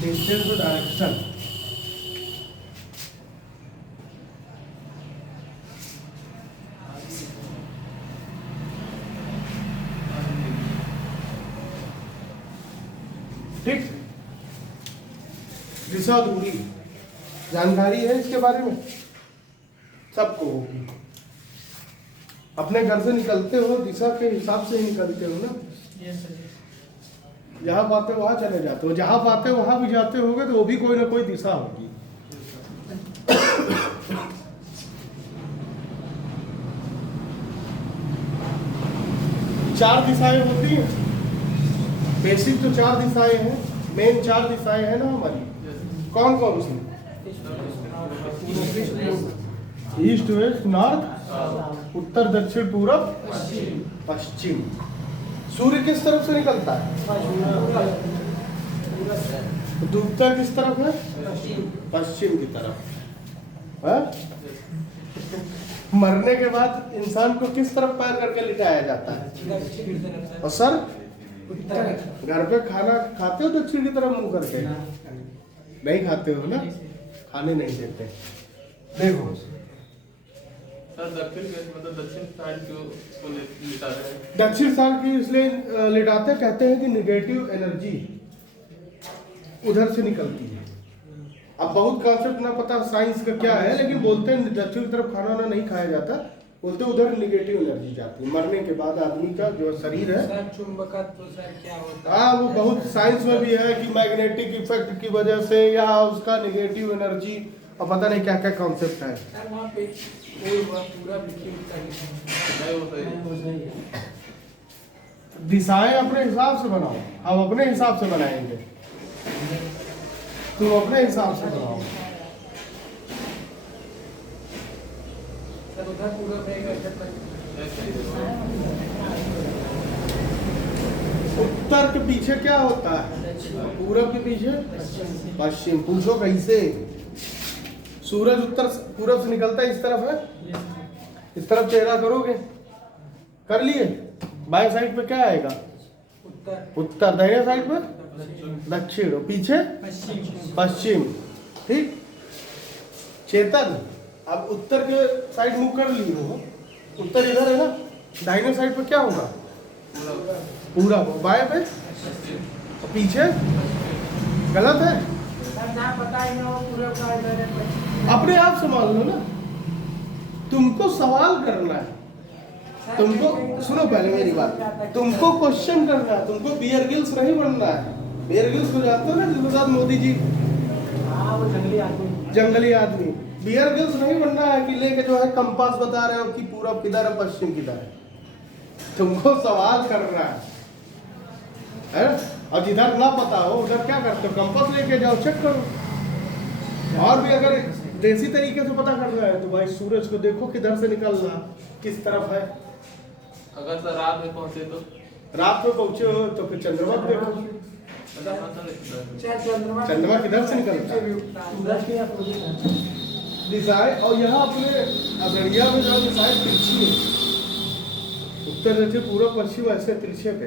Distance और direction. ठीक, दिशा दूरी जानकारी है इसके बारे में सबको होगी। अपने घर से निकलते हो दिशा के हिसाब से ही निकलते हो ना। जहाँ पाते वहाँ चले जाते हो, जहाँ पाते वहाँ भी जाते होगे तो वो भी कोई ना कोई दिशा होगी। चार दिशाएं होती हैं, बेसिक तो चार दिशाएं हैं, मेन चार दिशाएं हैं ना हमारी। कौन कौन सी? ईस्ट वेस्ट नॉर्थ, उत्तर दक्षिण पूरब पश्चिम। सूर्य किस तरफ से निकलता है? डूबता किस तरफ है? पश्चिम की तरफ है? मरने के बाद इंसान को किस तरफ पैर करके लिटाया जाता है? और सर घर पे खाना खाते हो दक्षिण की तरफ मुंह करके? नहीं खाते हो ना, खाने नहीं देते। देखो दक्षिण साइड क्यों लिटाते हैं? दक्षिण साइड की इसलिए लिटाते, कहते हैं कि निगेटिव एनर्जी उधर से निकलती है। अब बहुत कॉन्सेप्ट ना पता साइंस का क्या है, लेकिन बोलते हैं दक्षिण की तरफ खाना ना नहीं खाया जाता, बोलते उधर निगेटिव एनर्जी जाती है। मरने के बाद आदमी का जो शरीर है, चुंबकत्व सर क्या होता है? हाँ वो बहुत साइंस में भी है कि मैग्नेटिक इफेक्ट की वजह से या उसका निगेटिव एनर्जी, और पता नहीं क्या क्या कॉन्सेप्ट है। सर वहाँ पे पूरा दिशाएं अपने हिसाब से बनाओ, हम अपने हिसाब से बनाएंगे, तुम अपने हिसाब से बनाओ। सर उधर पूरा उत्तर के पीछे क्या होता है? पूरब के पीछे पश्चिम। पूछो कैसे? सूरज उत्तर पूरब से निकलता है, इस तरफ है, इस तरफ चेहरा करोगे, कर लिए। बाएं साइड पे क्या आएगा? उत्तर। दाहिने साइड पे दक्षिण, और पीछे पश्चिम। ठीक, चेतन अब उत्तर के साइड मुंह कर लिए हो, उत्तर इधर है ना, दाहिने साइड पे क्या होगा? पूरा। बाएं पे और पीछे गलत है? अपने आप संभाल लो ना, तुमको सवाल करना है, तुमको सुनो पहले मेरी बात, तुमको क्वेश्चन करना है, तुमको बियर गिल्स नहीं बनना है। बियर गिल्स को जानते हो ना, जिसके साथ मोदी जी, वो जंगली आदमी। बियर गिल्स नहीं बनना है कि लेके जो है कंपास बता रहे हो कि पूरब किधर है पश्चिम किधर है। तुमको सवाल करना है? और जिधर ना पता हो उधर क्या करते हो? कंपास लेके जाओ, चेक करो। और भी अगर देसी तरीके से पता करना है तो भाई सूरज को देखो किधर से निकलना, किस तरफ है। अगर सर रात में पहुंचे तो? रात में पहुंचे हो तो फिर चंद्रमा को देखो, चंद्रमा किधर से निकलता है। दिशाएं, और यहाँ अपने अगड़िया में जाओ, दिशाएं तिरछी है, उत्तर दक्षिण पूर्व पश्चिम ऐसे तिरछे पे।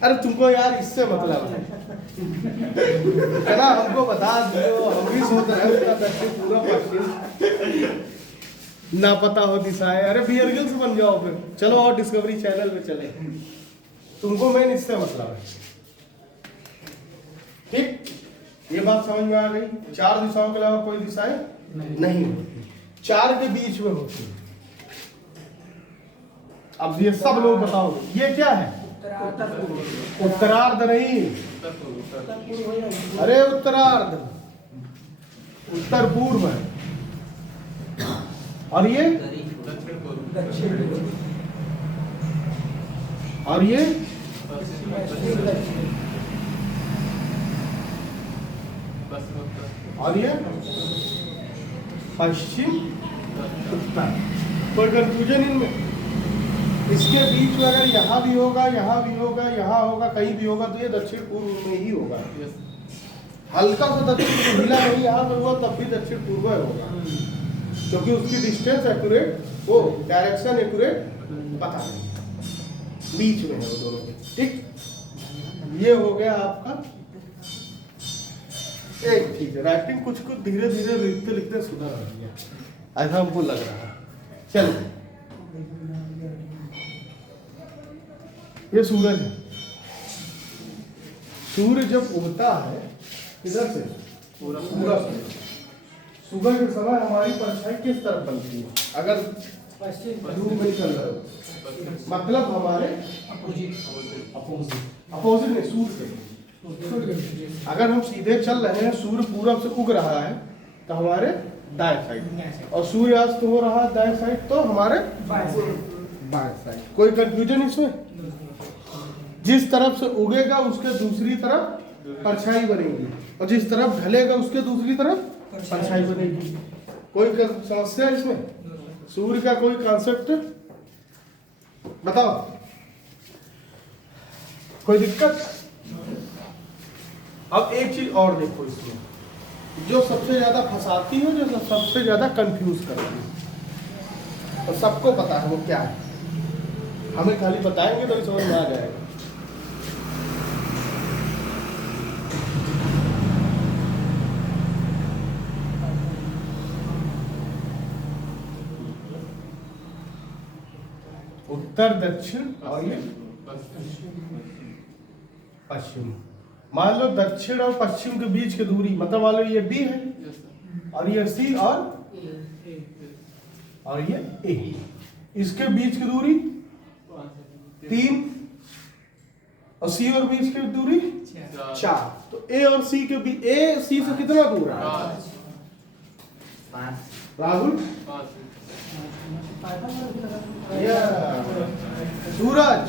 अरे तुमको यार इससे मतलब है हमको बता दो, हम भी सोच रहे हैं उत्तर दक्षिण पूर्व पश्चिम ना पता हो दिशाएं। अरे बियर गिल्स बन जाओ फिर, चलो और डिस्कवरी चैनल पे चले। तुमको मेन इससे मतलब है। ठीक, ये बात समझ में आ गई। चार दिशाओं के अलावा कोई दिशाएं नहीं होती, चार के बीच में होती है। अब ये सब लोग बताओ, ये क्या है? उत्तरार्ध नहीं, अरे उत्तरार्ध उत्तर पूर्व है। और ये और ये और ये पश्चिम उत्तर। कोई कंफ्यूजन इनमें? इसके बीच में अगर यहाँ भी होगा, यहाँ भी होगा, यहाँ होगा, कहीं भी होगा तो ये दक्षिण पूर्व में ही होगा। हल्का सा दक्षिण हिला नहीं यहाँ पे हुआ तब भी दक्षिण पूर्व होगा, क्योंकि उसकी डिस्टेंस एक्यूरेट, वो डायरेक्शन एक्यूरेट पता नहीं, बीच में है वो दोनों के। ठीक, ये हो गया आपका एक ठीक है, राइटिंग कुछ कुछ धीरे धीरे लिखते लिखते सुधर रही है, ऐसा हमको लग रहा है। चलो, ये सूरज है। सूर्य जब उगता है किधर से? पूरब से। सुबह के समय हमारी परछाई किस तरफ बनती है? अगर धूप में चल रहे हो, मतलब हमारे अपोजिट नहीं, सूर्य से। अगर हम सीधे चल रहे हैं, सूर्य पूरब से उग रहा है तो हमारे दाएं साइड, और सूर्य अस्त हो रहा है दाएं साइड तो हमारे बाएं साइड। कोई कंफ्यूजन इसमें? जिस तरफ से उगेगा उसके दूसरी तरफ परछाई बनेगी, और जिस तरफ ढलेगा उसके दूसरी तरफ परछाई बनेगी। कोई समस्या इसमें? सूर्य का कोई कॉन्सेप्ट बताओ, कोई दिक्कत? अब एक चीज और देखो इसमें, जो सबसे ज्यादा फंसाती है, जो सबसे ज्यादा कंफ्यूज करती है, तो सबको पता है वो क्या है, हमें खाली बताएंगे तो समझ में आ जाएगा। उत्तर दक्षिण और ये पश्चिम। मान लो दक्षिण और पश्चिम के बीच की दूरी, मतलब मान लो ये बी है और ये सी और ये ए, इसके बीच की दूरी 3 और सी और बीच की दूरी 4। तो ए और सी के बीच, ए सी से कितना दूर है राहुल? सूरज,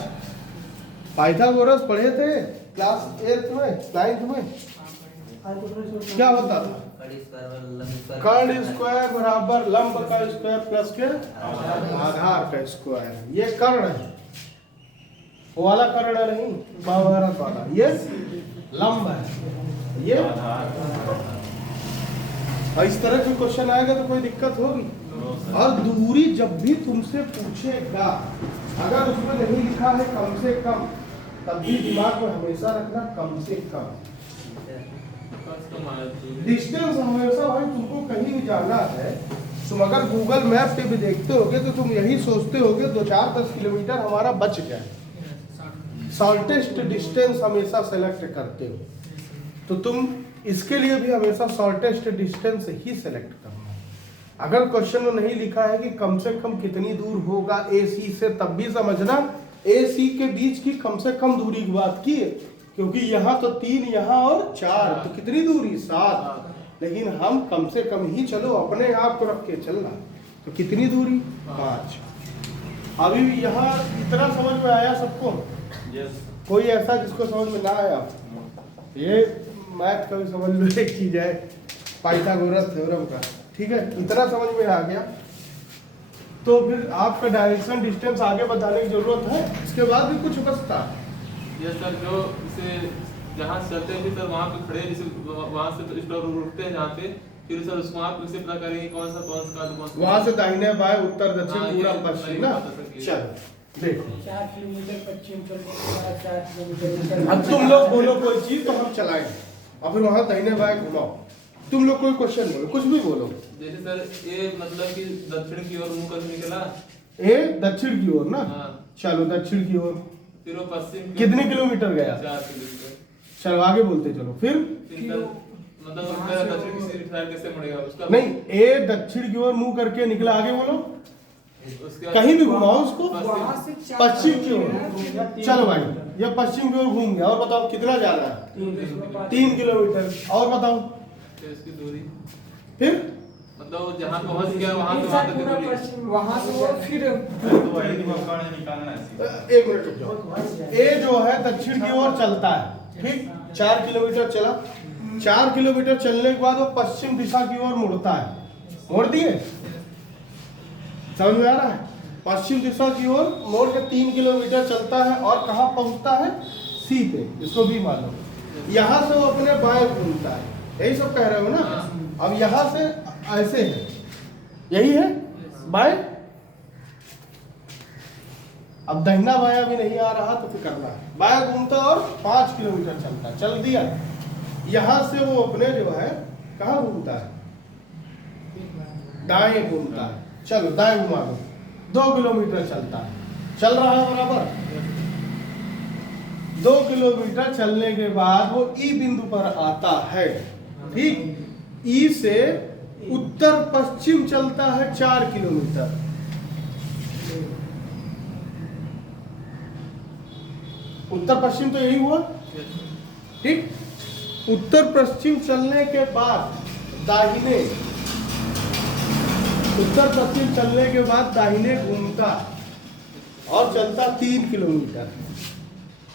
पाइथागोरस पढ़े थे क्लास 8 में 9th में, क्या होता था? कर्ण स्क्वायर बराबर लंब का स्क्वायर प्लस के आधार का स्क्वायर। ये कर्ण है, वो वाला कर्ण नहीं, महाभारत वाला, ये लंब है, ये और इस तरह के क्वेश्चन आएगा तो कोई दिक्कत होगी। और दूरी जब भी तुमसे पूछेगा, अगर उसमें नहीं लिखा है कम से कम, तब भी दिमाग में हमेशा रखना कम से कम। डिस्टेंस हमेशा भाई तुमको कहीं भी जाना है, तुम अगर गूगल मैप पे भी देखते होगे तो तुम यही सोचते होगे 2-4-10 किलोमीटर हमारा बच गया, शॉर्टेस्ट डिस्टेंस हमेशा सेलेक्ट करते हो। तो तुम इसके लिए भी हमेशा शॉर्टेस्ट डिस्टेंस ही सेलेक्ट करना। अगर क्वेश्चन में नहीं लिखा है कि कम से कम कितनी दूर होगा ए सी से, तब भी समझना ए सी के बीच की कम से कम दूरी की बात की है, क्योंकि यहाँ तो 3 यहाँ और 4, तो कितनी दूरी 7, लेकिन हम कम से कम ही चलो, अपने आप को रख के चलना, तो कितनी दूरी 5। अभी भी यहाँ इतना समझ में आया सबको? कोई ऐसा जिसको समझ में ना आया? ये मैथ का भी समझ लो एक चीज है, पाइथागोरस थ्योरम का, ठीक है, इतना समझ में आ गया तो फिर आपका डायरेक्शन डिस्टेंस आगे बताने की जरूरत है। इसके बाद भी कुछ बचता है। ये सर जो इसे जहाँ चलते हैं सर वहाँ पे खड़े, जैसे वहाँ से स्टोर रुकते हैं जहाँ पे, फिर सर उसको आप कैसे पता करेंगे कौन सा वहाँ से दाहिने बाएं उत्तर दक्षिण पूरब पश्चिम ना। चल देखो 4 किलोमीटर पश्चिम चलने 4 किलोमीटर। अब तुम लोग बोलो कोई चीज तो हम चलाएंगे, और फिर वहाँ दाहिने बाएं घुमाओ। तुम लोग कोई क्वेश्चन बोलो, कुछ भी बोलो। जैसे सर ये मतलब कि दक्षिण की ओर मुंह कर निकला, ए दक्षिण की ओर ना। हाँ। चलो दक्षिण की ओर, फिर वो पश्चिम कितने किलोमीटर गया? 4 किलोमीटर। चलो आगे बोलते चलो। फिर सर मतलब उसका दक्षिण की साइड कैसे मुड़ेगा उसका? नहीं, ए दक्षिण की ओर मुंह करके निकला, आगे बोलो। उसके कहीं भी घुमाओ उसको, वहाँ से पश्चिम की ओर। चलो भाई, ये पश्चिम की ओर घूम गया, और बताओ कितना जा रहा है? 3 किलोमीटर। और बताओ फिर उसकी दूरी, फिर मतलब जहाँ पहुँच गया वहाँ से वहाँ तक की दूरी। पश्चिम वहाँ से वो फिर एक मिनट रुक जाओ। ए जो है दक्षिण की ओर चलता है, ठीक, 4 किलोमीटर चला। 4 किलोमीटर चलने के बाद वो पश्चिम दिशा की ओर मुड़ता है, मोड़ दिए, समझ में आ रहा है? पश्चिम दिशा की ओर मोड़ के 3 किलोमीटर चलता है, और कहाँ पहुंचता है? सी पे, इसको भी मान लो। यहाँ से वो अपने बाएं घूमता है, यही सब कह रहे हो ना। अब यहाँ से ऐसे है, यही है बाएं। अब दाहिना बायां भी नहीं आ रहा तो फिर करना है, बायां घूमता और 5 किलोमीटर चलता, चल दिया। यहां से वो अपने जो है कहाँ घूमता है, दाएं घूमता है। चलो दाएं घुमा दो, 2 किलोमीटर चलता है, चल रहा है बराबर। 2 किलोमीटर चलने के बाद वो ई बिंदु पर आता है, ठीक। ई से उत्तर पश्चिम चलता है 4 किलोमीटर। उत्तर पश्चिम तो यही हुआ, ठीक। उत्तर पश्चिम चलने के बाद दाहिने, उत्तर पश्चिम चलने के बाद दाहिने घूमता और चलता 3 किलोमीटर।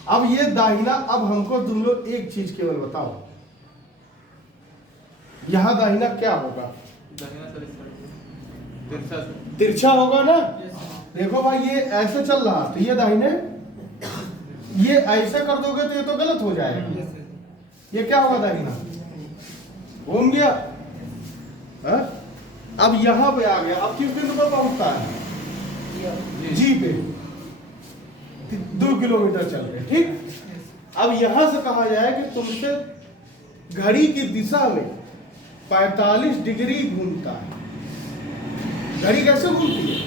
अब ये दाहिना, अब हमको तुम लोग एक चीज केवल बताओ, यहां दाहिना क्या होगा? दाहिना सर इस तिरछा तिरछा होगा ना। देखो भाई ये ऐसे चल रहा, तो ये दाहिने, ये ऐसे कर दोगे तो ये तो गलत हो जाएगा। ये क्या होगा? दाहिना घूम गया। हा? अब यहां पे आ गया, अब किस बिंदु पर पहुंचता है? जी पे। 2 किलोमीटर चल रहे, ठीक। अब यहां से कहा जाए कि तुमसे घड़ी की दिशा में 45 डिग्री घूमता है। घड़ी कैसे घूमती है?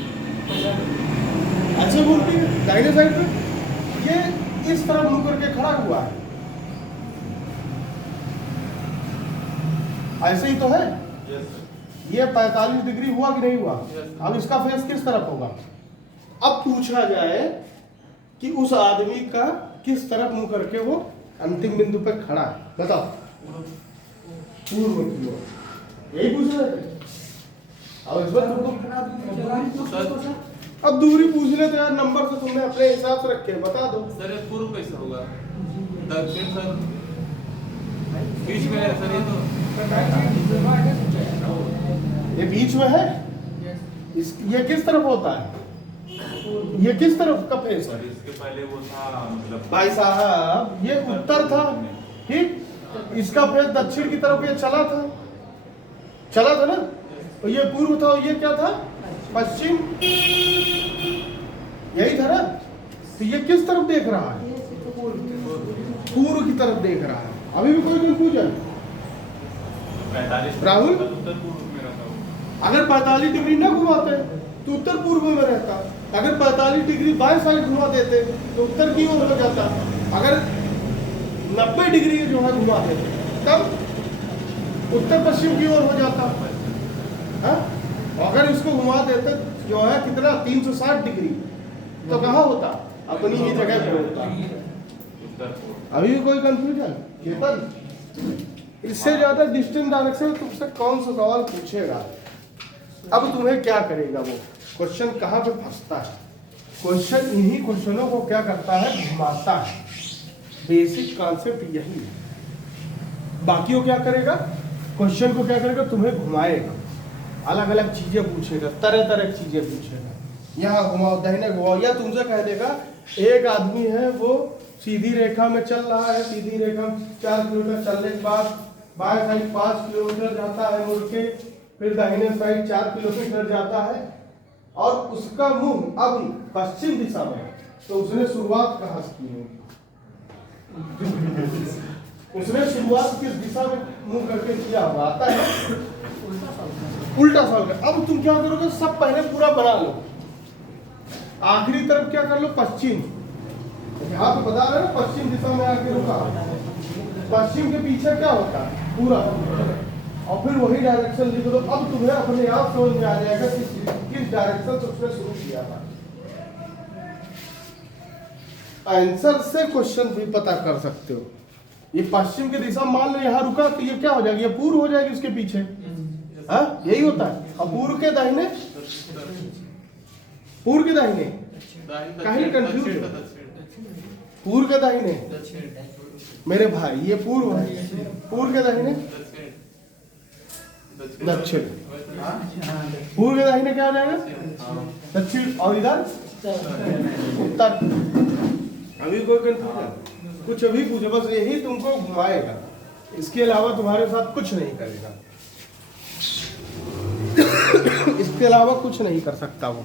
ऐसे घूमती है दाहिने साइड पे। ये इस तरफ मुंह करके खड़ा हुआ है, ऐसे ही तो है। ये 45 डिग्री हुआ कि नहीं हुआ? अब इसका फेस किस तरफ होगा? अब पूछा जाए कि उस आदमी का किस तरफ मुंह करके वो अंतिम बिंदु पे खड़ा है, बताओ। पूर्व की ओर, यही पूछ रहे थे। अब इस बार अब दूरी पूछ ले तो यार नंबर से तुमने अपने हिसाब से रखे, बता दो। सर ये पूर्व कैसे होगा? दक्षिण सर बीच में है सर, ये तो ये बीच में है। ये किस तरफ होता है? ये किस तरफ का फेस है? इसके पहले वो था मतलब भाई साहब ये उत्तर था, ठीक। इसका फेस दक्षिण की तरफ ये चला था ना। और ये पूर्व था और ये क्या था? पश्चिम, यही था ना। तो ये किस तरफ देख रहा है? पूर्व की तरफ देख रहा है। अभी भी कोई कंफ्यूजन? 45 राहुल? उत्तर पूर्व में रहता हूँ। अगर 45 डिग्री न घुमाते तो उत्तर पूर्व में रहता। अगर 45 डिग्री बाएं साइड घुमा देते तो उत्तर की ओर हो जाता। अगर 90 डिग्री जो है घुमा देते तब उत्तर पश्चिम की ओर हो जाता। हाँ? अगर इसको घुमा देते जो है कितना 360 डिग्री, तो कहाँ होता? अपनी ही जगह पे होता। उत्तर पूर्व। अभी भी कोई कंफ्यूजन? केतन, इससे ज्यादा डिस्टेंट डायरेक्शन तुमसे कौन सा सवाल पूछेगा? अब तुम्हें क्या करेगा वो? क्वेश्चन कहाँ पे फंसता है? क्वेश्चन इन्हीं क्वेश्चनों को क्या करता है? घुमाता है। बेसिक कॉन्सेप्ट यही है। बाकी वो क्या करेगा? क्वेश्चन को क्या करेगा? तुम्हें घुमाएगा, अलग अलग चीजें पूछेगा, तरह तरह की चीजें पूछेगा। यहाँ घुमाओ, दाहिने घुमाओ, या तुमसे कह देगा एक आदमी है वो सीधी रेखा में चल रहा है, सीधी रेखा 4 किलोमीटर चलने के बाद बाएं साइड 5 किलोमीटर जाता है मुड़ के, फिर दाहिने साइड 4 किलोमीटर जाता है और उसका मुंह अब पश्चिम दिशा में, तो उसने शुरुआत कहाँ से की होगी? उसने शुरुआत किस दिशा में मुंह करके किया होगा? आता है उल्टा सा होगा। अब तुम क्या करोगे? सब पहले पूरा बना लो, आखिरी तरफ क्या कर लो? पश्चिम। यहाँ पे बता रहे ना पश्चिम दिशा में आके रुका। पश्चिम के पीछे क्या होता है? पूरा। और फिर वही डायरेक्शन लिख दो। अब तुम्हें अपने आप समझ में आ जाएगा कि किस डायरेक्शन से उसने शुरू किया था। आंसर से क्वेश्चन भी पता कर सकते हो। ये पश्चिम की दिशा, मान लो यहाँ रुका तो ये क्या हो जाएगी? ये पूर्व हो जाएगी इसके पीछे। हाँ यही होता है। और पूर्व के दाहिने, पूर्व के दाहिने कहीं कंफ्यूज हो। पूर्व के दाहिने मेरे भाई ये पूर्व है, पूर्व के दाहिने दक्षिण, पूर्व के दाहिने क्या हो जाएगा? दक्षिण, और इधर उत्तर। अभी कोई कंफ्यूजन? कुछ अभी पूछो, बस यही तुमको घुमाएगा, इसके अलावा तुम्हारे साथ कुछ नहीं करेगा। इसके अलावा कुछ नहीं कर सकता वो।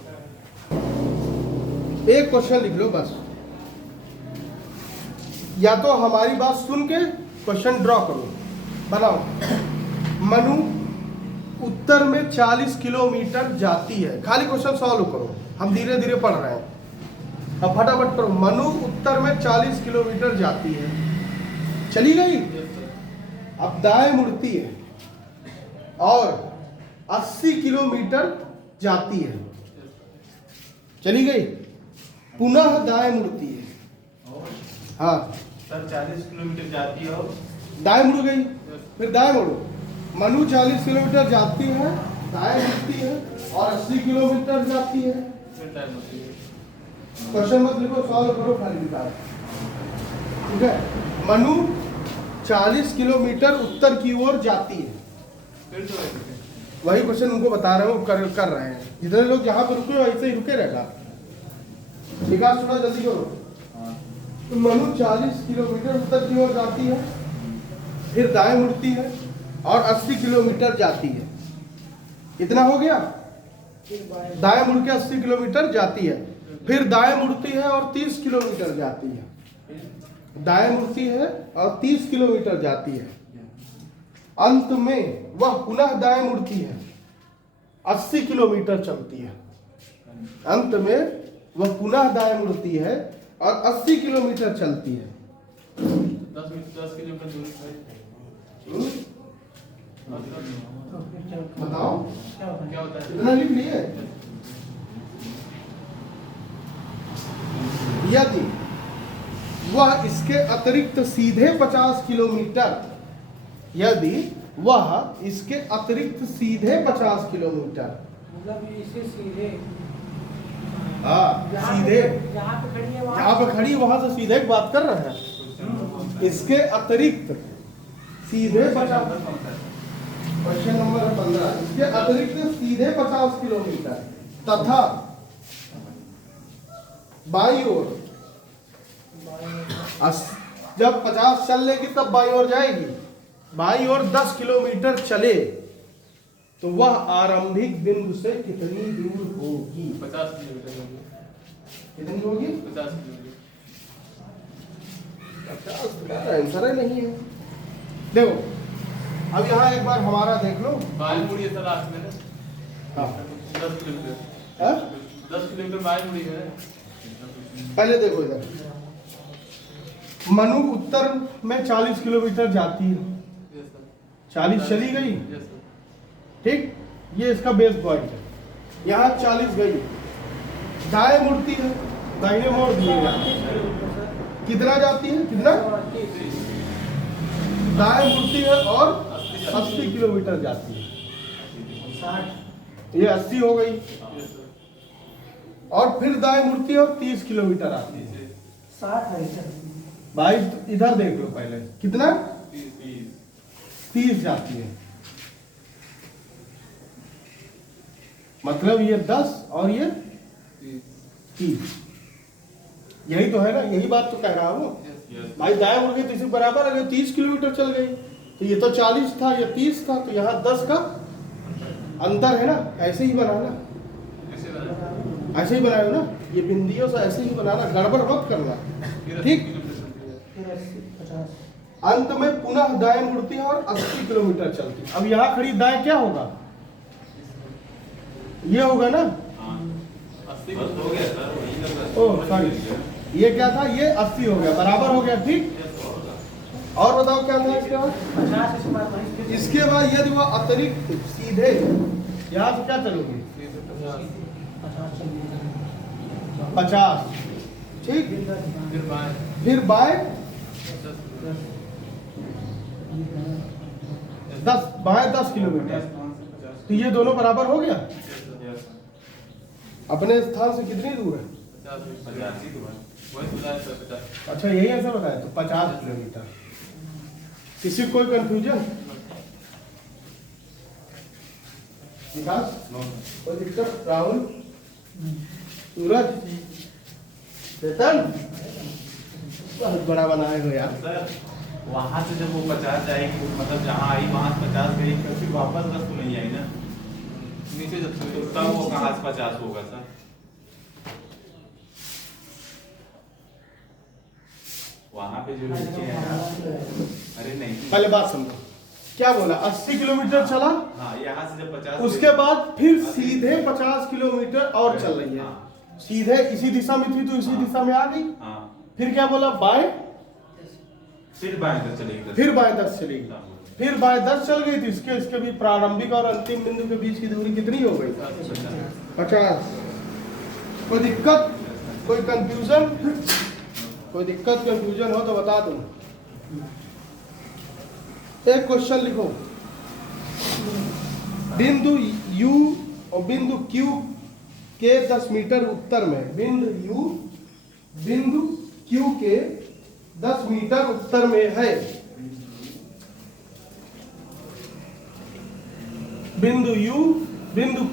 एक क्वेश्चन लिख लो बस, या तो हमारी बात सुन के क्वेश्चन ड्रॉ करो, बनाओ। मनु उत्तर में 40 किलोमीटर जाती है। खाली क्वेश्चन सॉल्व करो, हम धीरे धीरे पढ़ रहे हैं। अब फटाफट करो। मनु उत्तर में 40 किलोमीटर जाती है, चली गई। अब दाएं मुड़ती है और 80 किलोमीटर जाती है, चली गई। पुनः दाएं मुड़ती है। हाँ सर 40 किलोमीटर जाती हो, दाएं मुड़ गई, फिर दाएं मुड़ो। मनु 40 किलोमीटर जाती है, दाएं मुड़ती है और 80 किलोमीटर जाती है। फिर टाइम होती है। क्वेश्चन मत लिखो, सॉल्व करो खाली निकाल। ठीक है। मनु 40 किलोमीटर उत्तर की ओर जाती है। फिर तो वही क्वेश्चन उनको बता रहे हो, कर रहे हैं। जितने लोग जहाँ पे रुके वैसे ही रुके रहेगा। विकास थोड़ा जल्दी करो। तो मनु 40 किलोमीटर उत्तर की ओर जाती है, फिर दाएं मुड़ती है और 80 किलोमीटर जाती है। इतना हो गया। दाएं मुड़ के 80 किलोमीटर जाती है, फिर दाएं मुड़ती है और 30 किलोमीटर जाती है। दाएं मुड़ती है और 30 किलोमीटर जाती है। अंत में वह पुनः दाएं मुड़ती है, 80 किलोमीटर चलती है। अंत में वह पुनः दाएं मुड़ती है और 80 किलोमीटर चलती है। 10 किलोमीटर दूरी है। बताओ क्या होता है? इतना लिख लिए। यदि वह इसके अतिरिक्त सीधे 50 किलोमीटर, यदि वह इसके अतिरिक्त सीधे 50 किलोमीटर, मतलब इसे सीधे हाँ सीधे जहाँ पे खड़ी है जहाँ पे खड़ी वहां से सीधे की बात कर रहे हैं। इसके अतिरिक्त सीधे 50, क्वेश्चन नंबर 15, इसके अतिरिक्त सीधे 50 किलोमीटर तथा बाई ओर, जब 50 चल लेगी तब बाई ओर जाएगी। बाई ओर 10 किलोमीटर चले तो वह आरंभिक बिंदु से कितनी दूर होगी? 50 किलोमीटर होगी। कितनी होगी? 50 किलोमीटर। 50 का आंसर ही नहीं है। देखो अब यहाँ एक बार हमारा देख लो। बाई मुड़ी है सर लास्ट में ना। हाँ 10 किलोमीटर। हाँ? 10 किलोमीटर बाई मुड़ी है। पहले देखो इधर। मनु उत्तर में 40 किलोमीटर जाती है, यस सर। 40 चली गई। Yes sir. ठीक, ये इसका बेस पॉइंट है। यहाँ 40 गई, दाएं मुड़ती है, दाहिने मोड़ दिएगा। कितना जाती है? कितना? दाएं मुड़ती है और 80 किलोमीटर जाती है। 60 ये 80 हो गई। Yes sir. और फिर दाएं मुड़ती है और 30 किलोमीटर आती है। 60 है सर। भाई इधर देख लो पहले, कितना? 30। 30 जाती है। मतलब ये 10 और ये 30। यही तो है ना, यही बात तो कह रहा हूँ। भाई दाएं मुड़ गई तो इसी बराबर अगर 30 किलोमीटर चल गई तो ये तो 40 था, ये 30 था, तो यहाँ 10 का अंतर है ना। ऐसे ही बनाना, ऐसे बना। ऐसे ही बनाओ ना। ये बिंदियों से ऐसे ही बनाना, गड़बड़ मत करना। फिर 80 ठीक। किलोमीटर चलती है। फिर 80 50 अंत में पुनः दाएं मुड़ती है और 80 किलोमीटर चलती है। अब यहाँ खड़ी दाएं क्या होगा? ये होगा ना। 80 हो गया सर, वही लग रहा है। ओह सॉरी, ये क्या था? ये 80 हो गया, बराबर हो गया। ठीक। और बताओ क्या था इसके बाद? 50 इसके बाद वहीं से इसके बाद यदि वह अतिरिक्त सीधे यहाँ से क्या चलोगे? 50 चलिए 50। ठीक। फिर बाएं। फिर बाएं 10 10, बाएं 10 किलोमीटर। तो ये दोनों बराबर हो गया। अपने स्थान से कितनी दूर है? 50 वही सुना है सर 50। अच्छा यही ऐसा बताया, तो 50 किलोमीटर। किसी को कोई कंफ्यूजन? विकास कोई दिक्कत? राहुल, सूरज, चेतन, बहुत बड़ा बनाए हो यार। सर वहाँ से जब वो 50 जाएगी, मतलब जहाँ आई वहाँ से 50 गई, फिर वापस 10 तो नहीं आई ना। नीचे जब तो तब वो कहाँ से 50 होगा सर? वहाँ पे जो नीचे है ना, अरे नहीं पहले बात समझो। क्या बोला 80 किलोमीटर चला, हाँ यहाँ से जब 50 उसके बाद फिर सीधे 50 किलोमीटर और चल रही है। हाँ। सीधे इसी दिशा में थी तो इसी दिशा में आ गई। हाँ फिर क्या बोला बाएं, फिर बाएं तरफ चलेगी, फिर बाएं 10 चलेगी, फिर बाएं 10 चल गई तो इसके भी प्रारंभिक और अंतिम बिंदु के बीच की दूरी कितनी हो गई 50। कोई दिक्कत, कोई कंफ्यूजन, कोई दिक्कत कंफ्यूजन हो तो बता दूं। एक क्वेश्चन लिखो, बिंदु U और बिंदु Q के 10 मीटर उत्तर में, बिंदु Q के 10 मीटर उत्तर में है, बिंदु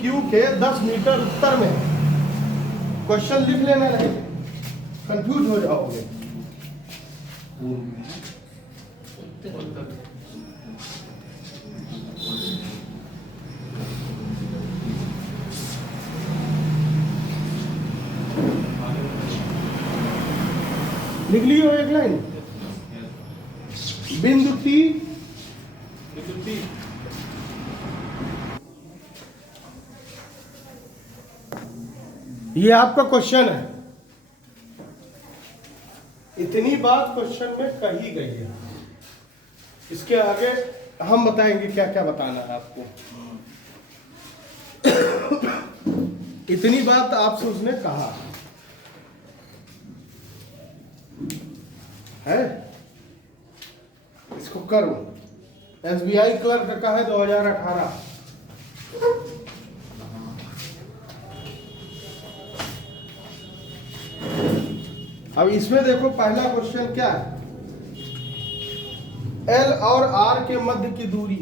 Q के 10 मीटर उत्तर में है। क्वेश्चन लिख लेना, नहीं कंफ्यूज हो जाओगे। लिख लियो एक लाइन, बिंदु T, ये आपका क्वेश्चन है। इतनी बात क्वेश्चन में कही गई है, इसके आगे हम बताएंगे क्या क्या बताना है आपको। इतनी बात आपसे उसने कहा है, इसको करो। SBI क्लर्क का है 2018। अब इसमें देखो पहला क्वेश्चन क्या है, L और R के मध्य की दूरी।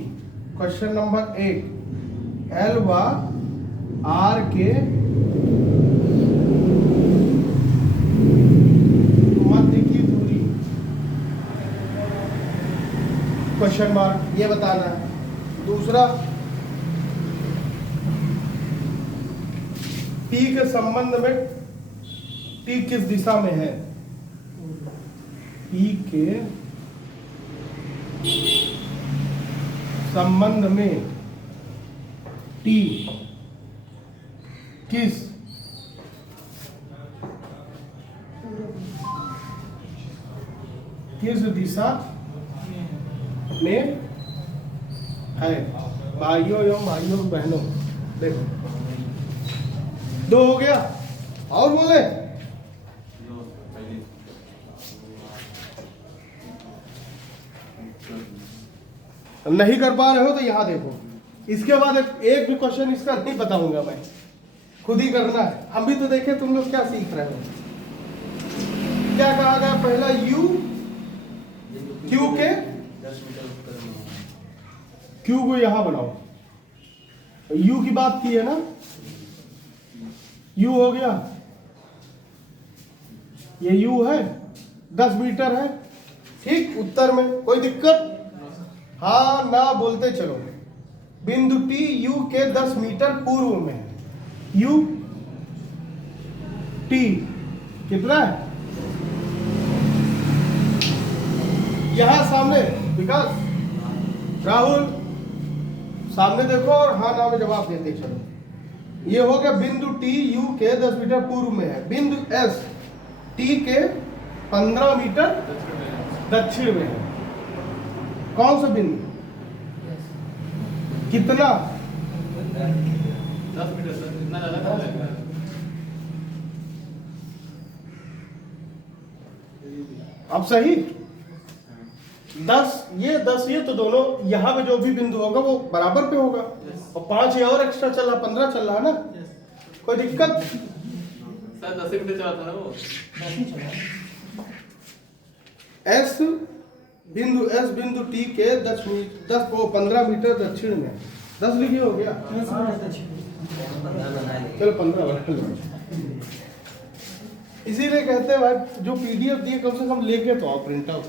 क्वेश्चन नंबर 1, L व R के मध्य की दूरी, क्वेश्चन मार्क, ये बताना है। दूसरा, P के संबंध में T किस दिशा में है, P के संबंध में T किस दिशा में है। भाइयों एवं भाइयों बहनों, देखो 2 हो गया, और बोले नहीं कर पा रहे हो तो यहां देखो। इसके बाद एक भी क्वेश्चन इसका नहीं बताऊंगा मैं, खुद ही करना है। हम भी तो देखे तुम लोग क्या सीख रहे हो। क्या कहा गया, पहला U Q के 10 मीटर उत्तर में, Q को यहां बनाओ, U की बात की है ना, U हो गया, ये U है 10 मीटर है, ठीक उत्तर में। कोई दिक्कत, हाँ ना बोलते चलो। बिंदु T U के 10 मीटर पूर्व में, U T कितना है, यहां सामने, विकास राहुल सामने देखो और हाँ ना में जवाब देते चलो। ये हो गया बिंदु T U के 10 मीटर पूर्व में है। बिंदु S T के 15 मीटर दक्षिण में है। कौन सा बिंदु, कितना, 10 मीटर सर, इतना ज्यादा कहाँ लगेगा? अब सही 10 ये तो दोनों यहाँ पे जो भी बिंदु होगा वो बराबर पे होगा, और 5 ये और एक्स्ट्रा चल रहा, 15 चल रहा है ना। कोई दिक्कत, सर 10 मीटर चला था ना वो। S बिंदु T के 15 मीटर दक्षिण में, 10 लिखिए हो गया, चलो 15 बना लो। इसीलिए कहते हैं भाई जो PDF दिए कम से कम लेके तो आओ प्रिंट आउट।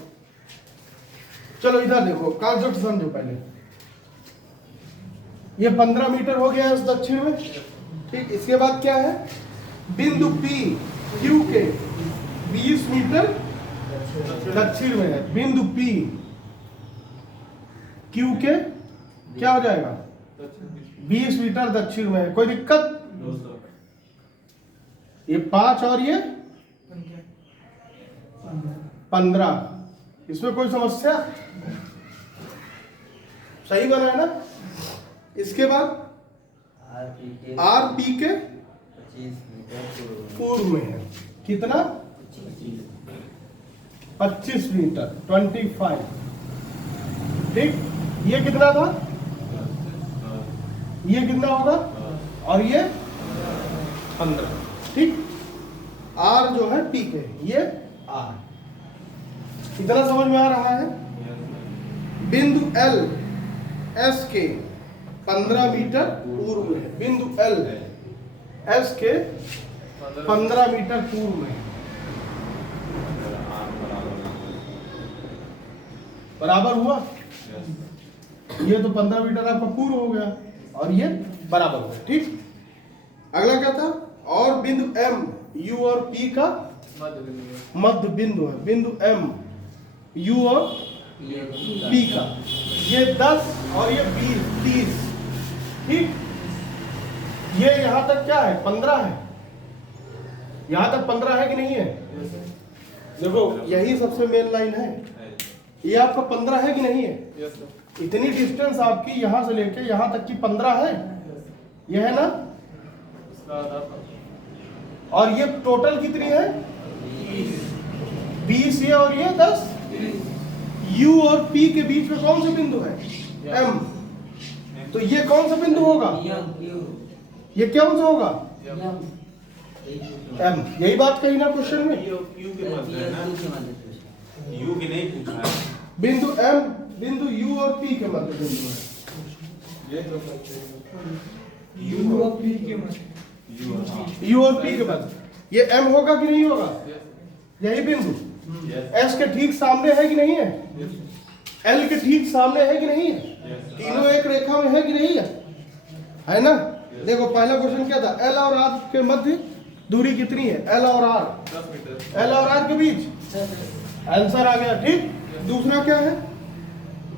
चलो इधर देखो, कॉन्सेप्ट समझो पहले। ये 15 मीटर हो गया उस दक्षिण में, ठीक। इसके बाद क्या है, बिंदु P Q के 20 मीटर दक्षिण में है। बिंदु P क्यू के क्या हो जाएगा 20 मीटर दक्षिण में है। कोई दिक्कत? ये 5 और ये 15, इसमें कोई समस्या? सही बना है ना? इसके बाद आर पी के 25 मीटर पूर्व में है। कितना? 25 मीटर 25। ठीक, ये कितना था? ये कितना होगा? और ये 15। ठीक, आर जो है पी के, ये आर। इतना समझ में आ रहा है? बिंदु एल एस के 15 मीटर पूर्व में है। बिंदु एल एस के 15 मीटर पूर्व में है। बराबर हुआ? ये तो 15 मीटर आपका पूर्व हो गया और ये बराबर हो गया। ठीक, अगला क्या था? और बिंदु एम यू और पी का मध्य बिंदु है। बिंदु एम यू और पी का, ये 10 और ये 20 30। ठीक, ये यहां तक क्या है? 15 है। यहां तक 15 है कि नहीं है? देखो यही सबसे मेन लाइन है। ये आपका 15 है कि नहीं है? इतनी डिस्टेंस आपकी यहां से लेके यहां तक की 15 है। ये है ना? और ये टोटल कितनी है? 20 ये और ये 10। U और P के बीच में कौन सा बिंदु है? M। तो ये कौन सा बिंदु होगा? ये कौन सा होगा? M। यही बात कही ना क्वेश्चन में? यू के मध्य है ना? यू की नहीं पूछा है। बिंदु M बिंदु U और P के मध्य बिंदु है। यू और पी के मध्य। U और P के मध्य ये M होगा कि नहीं होगा? यही बिंदु S के ठीक सामने है कि नहीं है? L के ठीक सामने है कि नहीं है? तीनों एक रेखा में है कि नहीं है ना? देखो पहला क्वेश्चन क्या था? L और R के मध्य दूरी कितनी है? L और R, 10 मीटर। L और R के बीच आंसर आ गया। ठीक, दूसरा क्या है?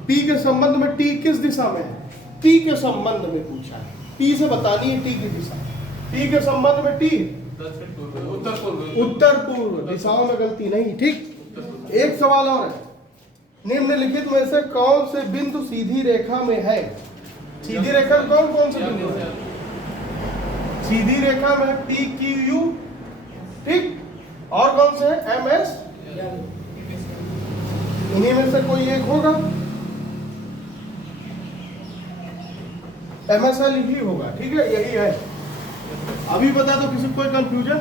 P के संबंध में T किस दिशा में है? P के संबंध में पूछा है। P से बतानी है T की दिशा। P के संबंध में T दक्षिण पूर्व, उत्तर पूर्व। उत्तर पूर्व दिशाओं में गलती नहीं। ठीक, एक सवाल और है। निम्नलिखित में से कौन से बिंदु सीधी रेखा में है? सीधी रेखा में कौन कौन से बिंदु है? सीधी रेखा में पी क्यू यू। ठीक, और कौन से है? M S. इन्हीं में से कोई एक होगा। एम एस एल ही होगा। ठीक है, यही है। अभी बता दो किसी कोई कंफ्यूजन?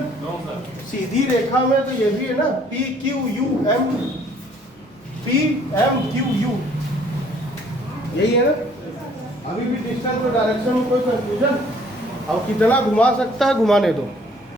सीधी रेखा में तो ये भी है ना, P Q U M, P M Q U, यही है ना। अभी भी डिस्टेंस और डायरेक्शन में कोई कंफ्यूजन? अब कितना घुमा सकता है घुमाने दो।